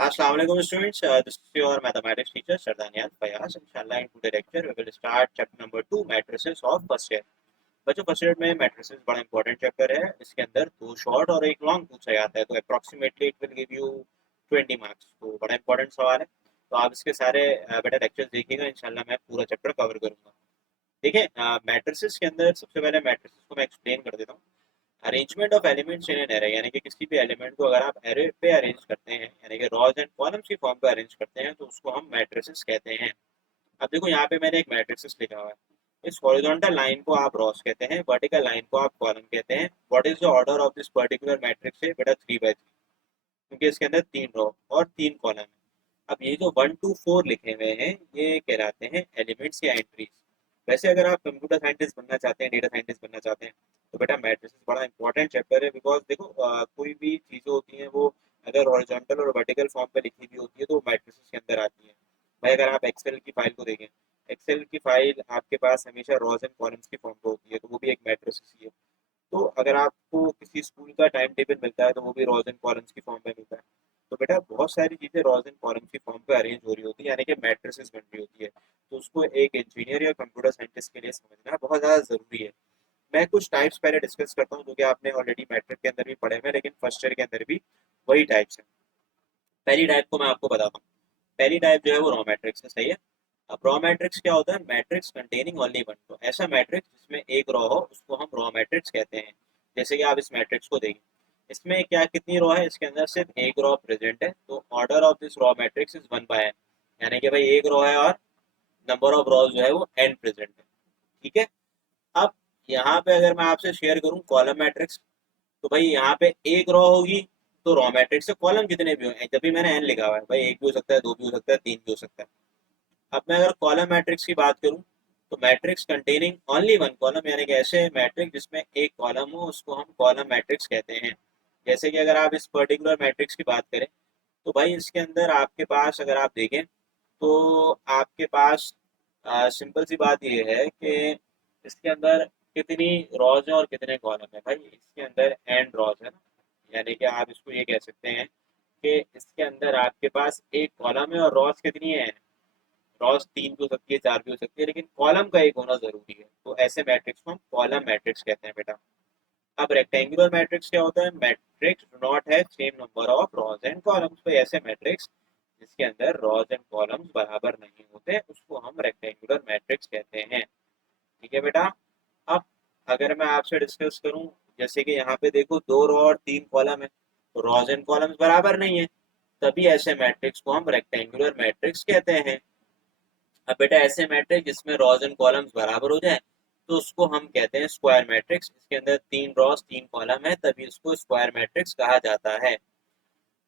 Assalamu alaikum students. This is your mathematics teacher Sardanial Fayaz. Inshallah, in today's lecture we will start chapter number 2 matrices of first year. बच्चों first year में matrices बड़ा important chapter है। इसके अंदर दो short और एक long पूछा जाता है, तो approximately it will give you 20 marks. तो बड़ा इंपॉर्टेंट सवाल है। तो आप इसके सारे बेटा लेक्चर्स देखिएगा, इंशाल्लाह मैं पूरा चैप्टर कवर करूंगा। देखिए, मैट्रिसेस के अंदर सबसे पहले मैट्रिसेस को मैं एक्सप्लेन कर देता हूँ। Arrangement of elements in an array, यानी कि किसी भी एलिमेंट को अगर आप एरे पे अरेंज करते हैं, यानी कि रॉज एंड कॉलम्स की फॉर्म पे अरेंज करते हैं, तो उसको हम मैट्रिसेस कहते हैं। अब देखो यहाँ पे मैंने एक मैट्रिक्स लिखा हुआ है। इस हॉरिजॉन्टल लाइन को आप रॉस कहते हैं, वर्टिकल लाइन को आप कॉलम कहते हैं। What is the order of this particular matrix है बेटा? 3 बाई 3, क्योंकि इसके अंदर 3 रो और 3 कॉलम है। अब ये जो 1 2 4 लिखे हुए हैं, ये कहलाते हैं एलिमेंट्स या एंट्रीज। वैसे अगर आप कंप्यूटर साइंटिस्ट बनना चाहते हैं, डेटा साइंटिस्ट बनना चाहते हैं, तो बेटा मैट्रिसेस बड़ा इंपॉर्टेंट चैप्टर है। बिकॉज देखो, कोई भी चीज़ें होती हैं वो अगर हॉरिजॉन्टल और वर्टिकल फॉर्म पे लिखी हुई होती है तो मैट्रिसेस के अंदर आती है। भाई अगर आप एक्सेल की फाइल को देखें, एक्सेल की फाइल आपके पास हमेशा रॉज एंड कॉलम्स की फॉर्म पे होती है, तो वो भी एक मैट्रिक्स ही है। तो अगर आपको किसी स्कूल का टाइम टेबल मिलता है तो वो भी रॉज एंड कॉलम्स की फॉर्म पे मिलता है। तो बेटा बहुत सारी चीज़ें रॉज एंड कॉलम्स की फॉर्म पे अरेंज हो रही होती है, यानी कि मैट्रिसेस बन रही होती है। तो उसको एक इंजीनियर या कंप्यूटर साइंटिस्ट के लिए समझना बहुत ज़्यादा ज़रूरी है। मैं कुछ टाइप्स पहले डिस्कस करता हूँ, जो कि आपने ऑलरेडी मैट्रिक के अंदर भी पढ़े हुए हैं, लेकिन फर्स्ट ईयर के अंदर भी वही टाइप्स है। पहली टाइप को मैं आपको बताता हूँ। पहली टाइप जो है वो रॉ मैट्रिक्स है, सही है। अब रॉ मैट्रिक्स क्या होता है? Matrix containing only one. तो ऐसा मैट्रिक्स जिसमें एक रॉ हो उसको हम रॉ मैट्रिक्स कहते हैं। जैसे कि आप इस मैट्रिक्स को देखिए, इसमें क्या कितनी रॉ है? इसके अंदर सिर्फ एक रॉ प्रेजेंट है, तो order of this raw matrix is 1/n। यानी कि भाई एक रॉ है और नंबर ऑफ रॉज जो है वो n प्रेजेंट है। ठीक है। अब यहाँ पे अगर मैं आपसे शेयर करूँ कॉलम मैट्रिक्स, तो भाई यहाँ पे एक रॉ होगी, तो रॉ मैट्रिक्स से कॉलम कितने भी होंगे? जब भी मैंने n लिखा हुआ है, भाई एक भी हो सकता है, दो भी हो सकता है, तीन भी हो सकता है। अब मैं अगर कॉलम मैट्रिक्स की बात करूं, तो matrix containing only one column, यानी कि ऐसे मैट्रिक्स जिसमें एक कॉलम हो उसको हम कॉलम मैट्रिक्स कहते हैं। जैसे कि अगर आप इस पर्टिकुलर मैट्रिक्स की बात करें, तो भाई इसके अंदर आपके पास अगर आप देखें, तो आपके पास सिंपल सी बात ये है कि इसके अंदर कितनी रॉज है और कितने कॉलम है। भाई इसके अंदर एंड रॉज है ना, यानी कि आप इसको ये कह सकते हैं कि इसके अंदर आपके पास एक कॉलम है और रॉज कितनी है? रॉस तीन भी हो सकती है, चार भी हो सकती है, लेकिन कॉलम का एक होना जरूरी है। तो ऐसे मैट्रिक्स को हम कॉलम मैट्रिक्स कहते हैं बेटा। अब रेक्टेंगुलर मैट्रिक्स क्या होता है? Matrix do not have same number of rows and columns. तो ऐसे मैट्रिक्स जिसके अंदर रॉज एंड कॉलम्स बराबर नहीं होते उसको हम रेक्टेंगुलर मैट्रिक्स कहते हैं। ठीक है बेटा। अब अगर मैं आपसे डिस्कस करूं, जैसे कि यहाँ पे देखो दो रो और 3 कॉलम है, तो रॉज एंड कॉलम्स बराबर नहीं है, तभी ऐसे मैट्रिक्स को हम रेक्टेंगुलर मैट्रिक्स कहते हैं। अब बेटा ऐसे मैट्रिक्स जिसमें रॉज एंड कॉलम्स बराबर हो जाए, तो उसको हम कहते हैं स्क्वायर मैट्रिक्स। इसके अंदर 3 रॉज 3 कॉलम है, तभी उसको स्क्वायर मैट्रिक्स कहा जाता है।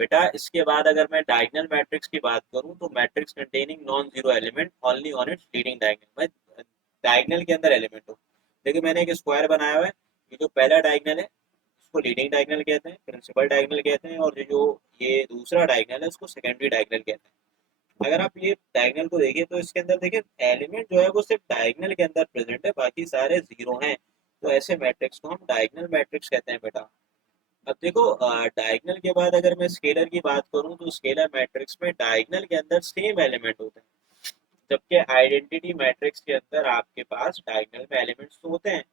बेटा इसके बाद अगर मैं डायगोनल मैट्रिक्स की बात करूं, तो matrix containing non zero element only on it's leading diagonal. मैं डायगोनल के अंदर एलिमेंट हो, देखिए मैंने एक स्क्वायर बनाया हुआ है। ये जो पहला डायगोनल है उसको लीडिंग डायगोनल कहते हैं, प्रिंसिपल डायगोनल कहते हैं, और जो ये दूसरा डायगोनल है उसको सेकेंडरी डायगोनल कहते हैं। अगर आप ये डायगोनल को देखिए, तो इसके अंदर देखिए एलिमेंट जो है वो सिर्फ डायगोनल के अंदर प्रेजेंट है, बाकी सारे जीरो हैं। तो ऐसे मैट्रिक्स को हम डायगोनल मैट्रिक्स कहते हैं बेटा। अब देखो डायगोनल के बाद अगर मैं स्केलर की बात करूं, तो स्केलर मैट्रिक्स में डायगोनल के अंदर सेम एलिमेंट होते हैं, जबकि आइडेंटिटी मैट्रिक्स के अंदर आपके पास डायगोनल में एलिमेंट्स तो होते हैं,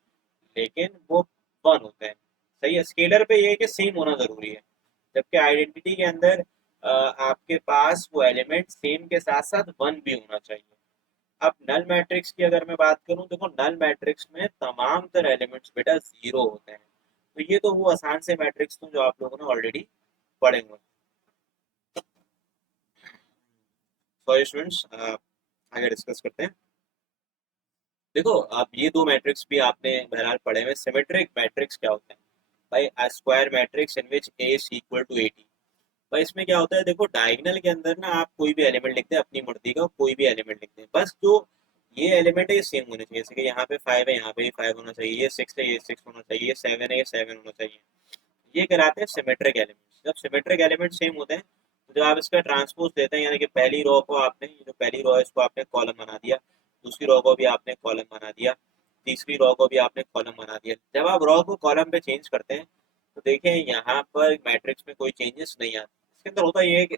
लेकिन वो वन होते हैं। सही है। स्केलर पे ये है कि सेम होना जरूरी है, जबकि आइडेंटिटी के अंदर आपके पास वो एलिमेंट सेम के साथ साथ वन भी होना चाहिए। अब नल मैट्रिक्स की अगर मैं बात करूं, देखो नल मैट्रिक्स में तमाम तरह एलिमेंट्स बेटा जीरो होते हैं। तो ये तो वो आसान से मैट्रिक्स थे जो आप लोगों ने ऑलरेडी पढ़े हुए हैं। सॉरी स्टूडेंट्स, आगे डिस्कस करते हैं। देखो अब ये दो मैट्रिक्स भी आपने बहरहाल पढ़े हुए। सिमेट्रिक मैट्रिक्स क्या होते हैं? भाई a square matrix in which a is equal to 80। भाई इसमें क्या होता है? देखो डायगोनल के अंदर ना आप कोई भी एलिमेंट लिखते हैं, अपनी मर्जी का कोई भी एलिमेंट लिखते हैं, बस जो ये एलिमेंट है ये सेम होने चाहिए। जैसे कि यहाँ पे 5 है, यहाँ पे भी 5 होना चाहिए, ये 6 है, ये 6 होना चाहिए, ये 7 है, ये 7 होना चाहिए। ये कहलाते हैं सिमेट्रिक एलिमेंट्स। जब सिमेट्रिक एलिमेंट सेम होते हैं, तो जब आप इसका ट्रांसपोज देते हैं, यानी कि पहली रो को आपने, ये जो पहली रो है इसको आपने कॉलम बना दिया, दूसरी रो को भी आपने कॉलम बना दिया, तीसरी रो को भी आपने कॉलम बना दिया। जब आप रो को कॉलम पे चेंज करते हैं, तो देखें यहाँ पर मैट्रिक्स में कोई चेंजेस नहीं आते। इसके अंदर होता ये है कि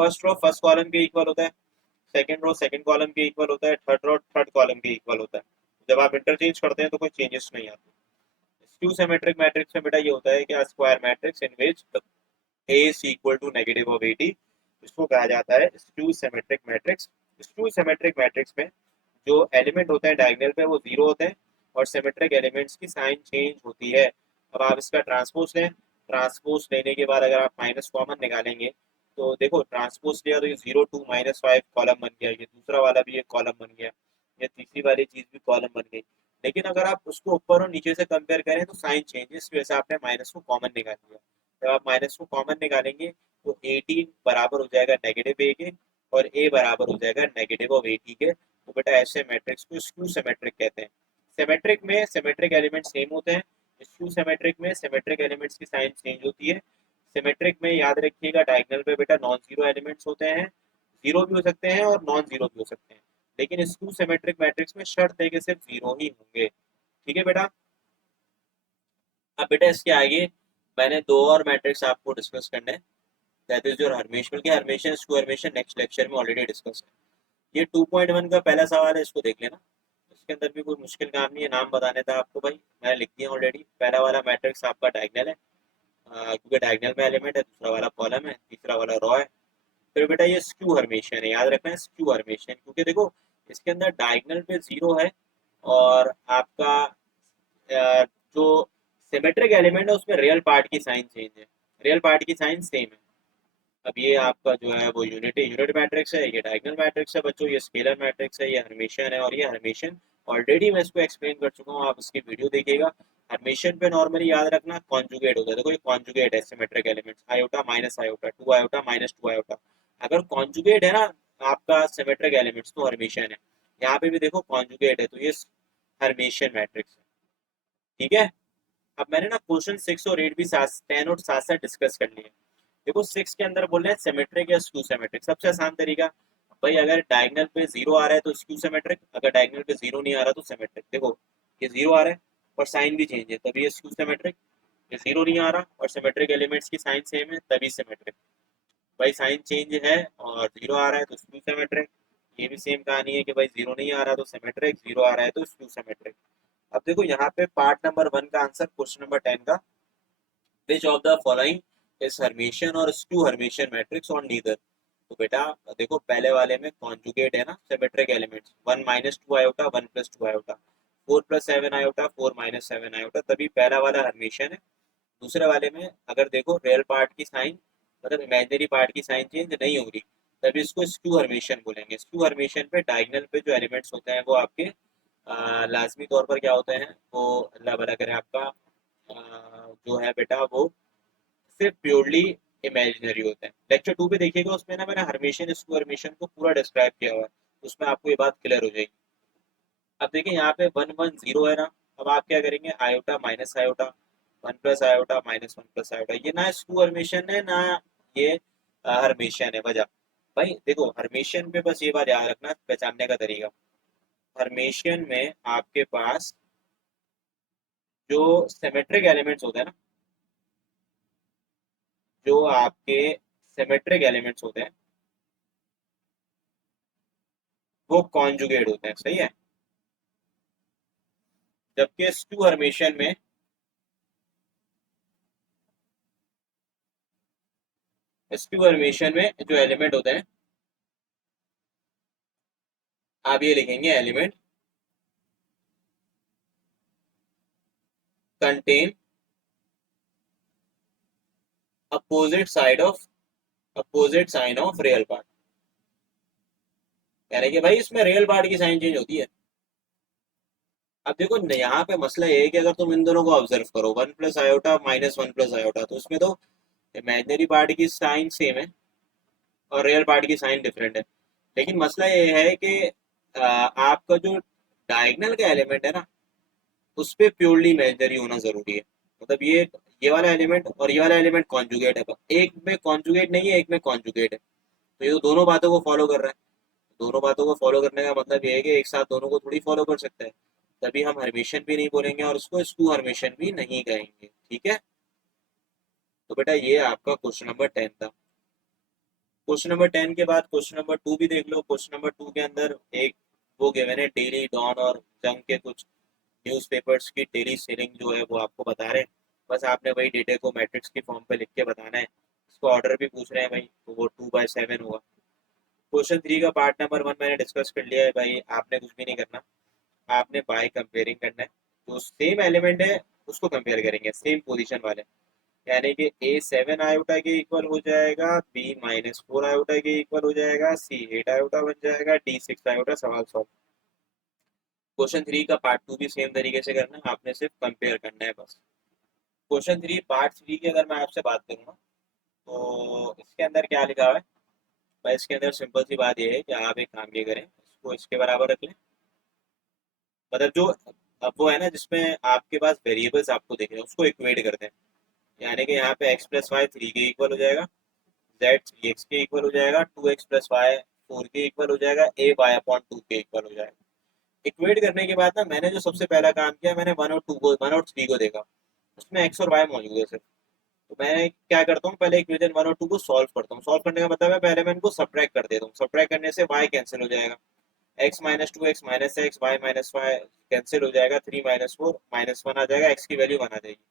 फर्स्ट रो फर्स्ट कॉलम के इक्वल होता है, सेकंड रो सेकंड कॉलम के इक्वल होता है, थर्ड रो थर्ड कॉलम के इक्वल होता है। जब आप इंटरचेंज करते हैं तो कोई चेंजेस नहीं आते। स्क्यू सिमेट्रिक मैट्रिक्स में बेटा ये होता है कि square matrix in which a is equal to negative of 80, इसको कहा जाता है skew symmetric matrix. Skew symmetric matrix में जो एलिमेंट होते हैं डायगोनल पे वो जीरो होते हैं और सिमेट्रिक एलिमेंट्स की साइन चेंज होती है। अब आप इसका ट्रांसपोज लें, ट्रांसपोज लेने के बाद अगर आप माइनस कॉमन निकालेंगे तो देखो ट्रांसपोज लिया तो ये 0 2 -5 कॉलम बन गया, ये दूसरा वाला भी एक कॉलम बन गया, ये तीसरी वाली चीज भी कॉलम बन गई। लेकिन अगर आप उसको ऊपर और नीचे से कंपेयर करें तो साइन चेंज, इस वजह से आपने माइनस को कॉमन निकाल दिया। जब आप माइनस को कॉमन निकालेंगे तो 18 बराबर हो जाएगा नेगेटिव ए के और ए बराबर हो जाएगा नेगेटिव ऑफ 80 के। तो बेटा ऐसे मैट्रिक्स को स्क्यू सिमेट्रिक कहते हैं। सिमेट्रिक में सिमेट्रिक एलिमेंट सेम होते हैं, स्क्यू सिमेट्रिक में सिमेट्रिक एलिमेंट्स की साइन चेंज होती है। सिमेट्रिक में याद रखिएगा डायगोनल पे बेटा नॉन जीरो एलिमेंट्स होते हैं, जीरो भी हो सकते हैं और नॉन जीरो भी हो सकते हैं, लेकिन स्क्यू सिमेट्रिक मैट्रिक्स में शर्त है कि सिर्फ जीरो ही होंगे। ठीक है बेटा। अब बेटा इसके आगे मैंने दो और मैट्रिक्स आपको डिस्कस करने हैं, दैट इज योर हर्मिशियन के Hermitian skew Hermitian next lecture में ऑलरेडी डिस्कस है। ये 2.1 का पहला सवाल है, इसको देख लेना। इसके अंदर भी कोई मुश्किल काम नहीं है, नाम बताने था आपको भाई, मैंने लिख दिया ऑलरेडी। पहला वाला मैट्रिक्स आपका डायगोनल है, क्योंकि डायगोनल में एलिमेंट है, दूसरा वाला कॉलम है, तीसरा वाला रो है। फिर बेटा ये स्क्यू हर्मिशियन है, याद रखना है स्क्यू हर्मिशियन, क्योंकि देखो इसके अंदर डायगोनल पे जीरो है और आपका जो सिमेट्रिक एलिमेंट है उसमें रियल पार्ट की साइन चेंज है, रियल पार्ट की साइन सेम है। अब ये आपका जो है वो यूनिट मैट्रिक्स है, ये डायगोनल मैट्रिक्स है बच्चों, ये स्केलर मैट्रिक्स है, ये हर्मिशियन है और ये हर्मिशियन ऑलरेडी मैं इसको एक्सप्लेन कर चुका हूँ, आप इसकी वीडियो देखिएगा। हर्मिशियन पे नॉर्मली याद रखना कॉन्जुगेट होता है, देखो ये कॉन्जुगेट है symmetric elements, iota minus iota, two iota minus two iota. अगर कॉन्जुगेट है ना आपका सिमेट्रिक एलिमेंट्स तो हर्मिशियन है, यहाँ पे भी देखो कॉन्जुगेट है तो ये हर्मिशियन मैट्रिक्स है। ठीक है। अब मैंने ना क्वेश्चन 6 और 8 भी साथ 10 और साथ साथ डिस्कस कर लिए। देखो 6 के अंदर बोल रहे हैं सिमेट्रिक या स्क्यू सिमेट्रिक, सबसे आसान तरीका भाई, अगर डायगोनल पे जीरो आ रहा है तो स्क्यू सिमेट्रिक, अगर डायगोनल पे जीरो नहीं आ रहा तो सिमेट्रिक। देखो ये जीरो आ रहा है और साइन भी चेंज है तभी ये स्क्यू सिमेट्रिक, ये जीरो नहीं आ रहा और सिमेट्रिक एलिमेंट्स की साइन सेम है तभी सिमेट्रिक। भाई साइन चेंज है और जीरो आ रहा है तो स्क्यू सिमेट्रिक, ये भी सेम कहानी है कि भाई जीरो नहीं आ रहा तो सिमेट्रिक, जीरो आ रहा है तो स्क्यू सिमेट्रिक। अब देखो यहाँ पे पार्ट नंबर 1 का आंसर क्वेश्चन नंबर 10 का, which of the following is Hermitian और स्क्यू हर्मिशियन मैट्रिक्स और नीदर। तो बेटा देखो पहले वाले में कॉन्जुगेट है ना symmetric elements, 1 -2 iota 1 + 2 iota, 4 + 7 iota 4 - 7 iota, तभी पहला वाला हर्मिशियन है। दूसरे वाले में अगर देखो रियल पार्ट की साइन मतलब इमेजिनरी पार्ट की साइन चेंज नहीं हो रही तभी इसको स्क्यू हर्मिशियन बोलेंगे। स्क्यू हर्मिशियन पे डायगोनल पे जो एलिमेंट्स होते हैं वो आपके लाजमी तौर पर क्या होते हैं, वो अल्लाह भला करे आपका जो है बेटा वो सिर्फ प्योरली इमेजिनरी होते हैं। लेक्चर 2 पे देखिएगा, उसमें ना मैंने हर्मिशियन स्क्यू हर्मिशियन को पूरा डिस्क्राइब किया हुआ है, उसमें आपको ये बात क्लियर हो जाएगी। अब देखिए यहाँ पे 1 1 0 है ना, अब आप क्या करेंगे iota minus iota, 1 + iota -1 + iota, ये ना स्क्यू हर्मिशियन है ना ये हर्मिशियन है। वजह भाई देखो हर्मिशियन पे बस ये बात याद रखना पहचानने का तरीका, हर्मिशियन में आपके पास जो सिमेट्रिक एलिमेंट्स होते हैं ना, जो आपके सिमेट्रिक एलिमेंट्स होते हैं वो कॉन्जुगेट होते हैं, सही है। जबकि स्क्यू हर्मिशियन में, स्क्यू हर्मिशियन में जो एलिमेंट होते हैं आप ये लिखेंगे element contain opposite side of opposite sign of real part, यानी कि भाई इसमें रियल पार्ट की साइन चेंज होती है। अब देखो यहाँ पे मसला ये है कि अगर तुम इन दोनों को ऑब्जर्व करो 1 + आयोटा -1 + आयोटा, तो उसमें तो इमेजिनरी पार्ट की साइन सेम है और रियल पार्ट की साइन डिफरेंट है। लेकिन मसला ये है कि आपका जो डायगोनल का एलिमेंट है ना उस पे प्योरली इमेजिनरी होना जरूरी है। मतलब ये वाला एलिमेंट और ये वाला एलिमेंट कॉन्जुगेट है, एक में कॉन्जुगेट नहीं है एक में कॉन्जुगेट है, तो ये तो दोनों बातों को फॉलो कर रहा है। दोनों बातों को फॉलो करने का मतलब ये है कि एक साथ दोनों को थोड़ी फॉलो कर सकता है, तभी हम हर्मिशियन भी नहीं बोलेंगे और उसको स्क्यू हर्मिशियन भी नहीं कहेंगे। ठीक है। तो बेटा ये आपका क्वेश्चन नंबर 10 था। क्वेश्चन नंबर 10 के बाद क्वेश्चन नंबर 2 भी देख लो। क्वेश्चन नंबर 2 के अंदर एक वो गिवन है, डेली, डॉन और जंग के कुछ न्यूज़पेपर्स की डेली सेलिंग जो है वो आपको बता रहे हैं। बस आपने वही डेटे को मैट्रिक्स की फॉर्म पे लिख के बताना है। इसको ऑर्डर भी पूछ रहे हैं भाई, तो वो 2/7 होगा। क्वेश्चन 3 का पार्ट नंबर 1 मैंने डिस्कस कर लिया है भाई, आपने कुछ भी नहीं करना। आपने बाय कंपेयरिंग करना है, जो सेम एलिमेंट है उसको कंपेयर करेंगे, सेम पोजीशन वाले। यानी कि A7 आयोटा के इक्वल हो जाएगा, B-4 आयोटा के इक्वल हो जाएगा, C8 आयोटा बन जाएगा, D6 आयोटा। सवाल सॉल्व। क्वेश्चन 3 का पार्ट 2 भी सेम तरीके से करना है, आपने सिर्फ कंपेयर करना है बस। क्वेश्चन 3 पार्ट 3 की अगर मैं आपसे बात करूँ, तो इसके अंदर क्या लिखा हुआ है भाई? इसके अंदर सिंपल सी बात यह है कि आप एक काम ये करें, इसको इसके बराबर रख लें। मतलब जो अब वो है ना जिसमें आपके पास वेरिएबल्स आपको दिख रहे हैं, उसको इक्वेट कर दें। यानी कि यहाँ पे x+y 3 के इक्वल हो जाएगा, z 3x के इक्वल हो जाएगा, 2x+y 4 के इक्वल हो जाएगा, a y/2 के इक्वल हो जाएगा। इक्वेट करने के बाद ना मैंने जो सबसे पहला काम किया, मैंने 1 और 3 को देखा, उसमें x और y मौजूद है सिर्फ। तो मैं क्या करता हूँ, पहले इक्वेशन 1 और 2 को सॉल्व करता हूँ। सॉल्व करने का मतलब है पहले मैं इनको सब्ट्रैक्ट कर देता हूँ। सब्ट्रैक्ट करने से y कैंसिल हो जाएगा, x-2 x-x, y-y कैंसिल हो जाएगा, 3-4 -1 आ जाएगा, x की वैल्यू 1 आ जाएगी।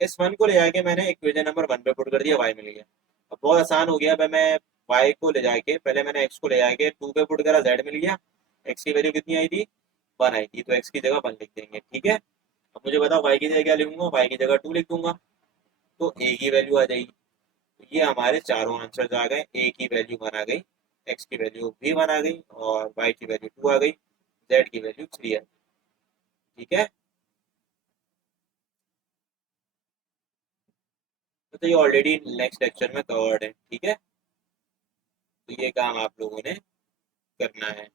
इस 1 को ले जाके मैंने इक्वेशन नंबर 1 पे पुट कर दिया, y मिल गया। अब बहुत आसान हो गया भाई, मैं y को ले जाके पहले मैंने x को ले जाके 2 पे पुट करा, z मिल गया। x की वैल्यू कितनी आई थी? 1 आई थी, तो x की जगह 1 लिख देंगे, ठीक है। अब मुझे बताओ y की जगह क्या लिखूंगा? y की जगह 2 लिख दूंगा, तो a की वैल्यू आ जाएगी। तो ये हमारे चारों आंसर आ गए। a की वैल्यू 1 आ गई, x की वैल्यू भी 1 आ गई, और y की वैल्यू 2 आ गई, z की वैल्यू 3 है। ठीक है, तो ये ऑलरेडी नेक्स्ट लेक्चर में कवर्ड है, ठीक है। तो ये काम आप लोगों ने करना है।